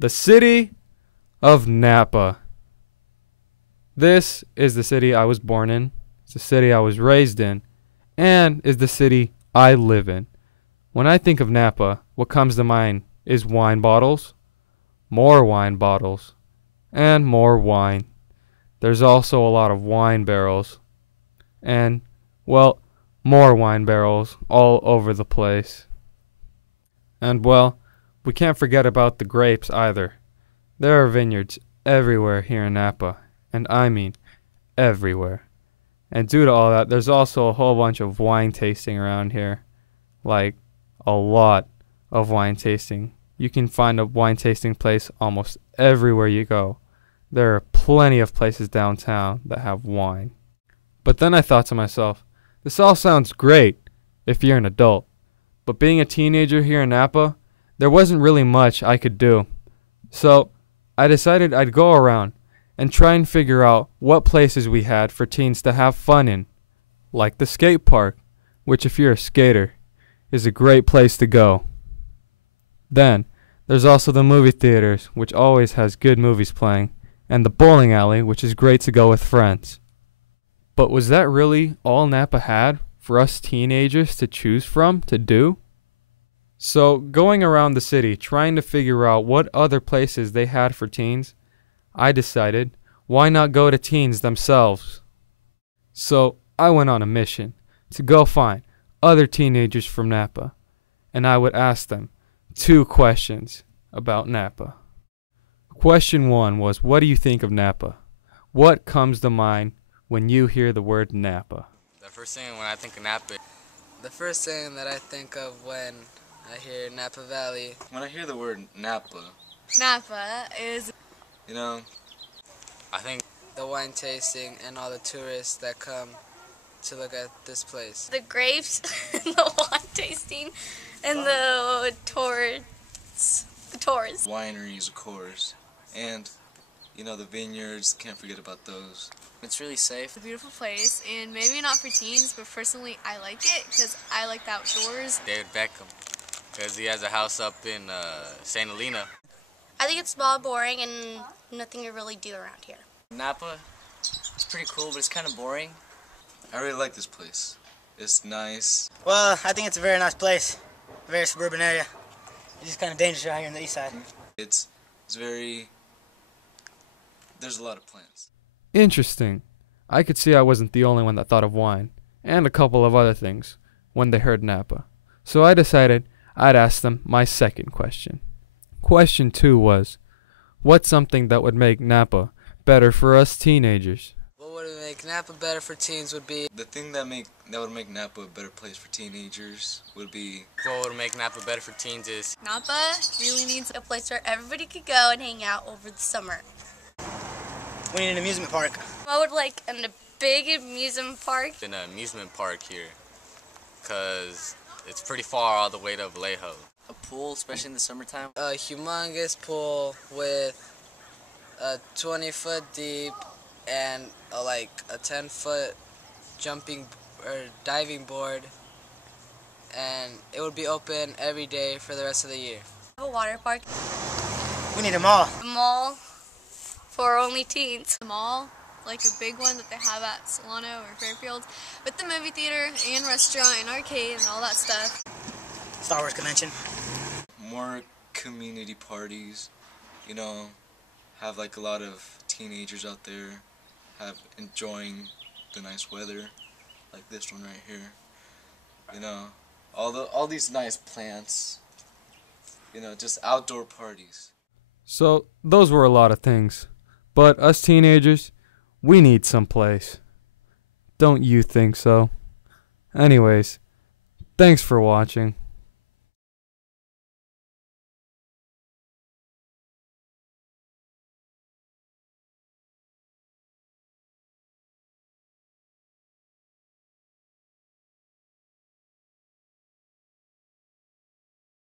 The city of Napa. This is the city I was born in, it's the city I was raised in, and is the city I live in. When I think of Napa, what comes to mind is wine bottles, more wine bottles, and more wine. There's also a lot of wine barrels, and, well, more wine barrels all over the place. And, well, we can't forget about the grapes either. There are vineyards everywhere here in Napa, and I mean everywhere. And due to all that, there's also a whole bunch of wine tasting around here. Like, a lot of wine tasting. You can find a wine tasting place almost everywhere you go. There are plenty of places downtown that have wine. But then I thought to myself, this all sounds great if you're an adult. But being a teenager here in Napa, there wasn't really much I could do. So I decided I'd go around and try and figure out what places we had for teens to have fun in. Like the skate park, which if you're a skater, is a great place to go. Then, there's also the movie theaters, which always has good movies playing, and the bowling alley, which is great to go with friends. But was that really all Napa had for us teenagers to choose from to do? So, going around the city trying to figure out what other places they had for teens, I decided, why not go to teens themselves? So, I went on a mission to go find other teenagers from Napa, and I would ask them 2 questions about Napa. Question 1 was, what do you think of Napa? What comes to mind when you hear the word Napa? The first thing when I think of Napa, the first thing that I think of when I hear Napa Valley. When I hear the word Napa, Napa is, I think the wine tasting and all the tourists that come to look at this place. the grapes, the wine tasting, and the tours. The tours. wineries, of course, and the vineyards. Can't forget about those. It's really safe. It's a beautiful place, and maybe not for teens, but personally I like it because I like the outdoors. David Beckham, because he has a house up in St. Helena. I think it's small, boring, and nothing to really do around here. Napa, it's pretty cool, but it's kind of boring. I really like this place. It's nice. Well, I think it's a very nice place, a very suburban area. It's just kind of dangerous out here on the east side. It's very. There's a lot of plants. Interesting. I could see I wasn't the only one that thought of wine, and a couple of other things, when they heard Napa. So I decided I'd ask them my second question. Question 2 was, what's something that would make Napa better for us teenagers? What would make Napa better for teens would be The thing that would make Napa a better place for teenagers would be. What would make Napa better for teens is Napa really needs A place where everybody could go and hang out over the summer. We need an amusement park. I would like a big amusement park. an amusement park here, because it's pretty far all the way to Vallejo. a pool, especially in the summertime. A humongous pool with a 20-foot deep and a 10-foot jumping or diving board, and it would be open every day for the rest of the year. A water park. We need a mall. A mall for only teens. a mall, like a big one that they have at Solano or Fairfield, with the movie theater and restaurant and arcade and all that stuff. Star Wars convention. More community parties, have a lot of teenagers out there, enjoying the nice weather, like this one right here. All these nice plants, just outdoor parties. So, those were a lot of things. But us teenagers, we need someplace. Don't you think so? Anyways, thanks for watching.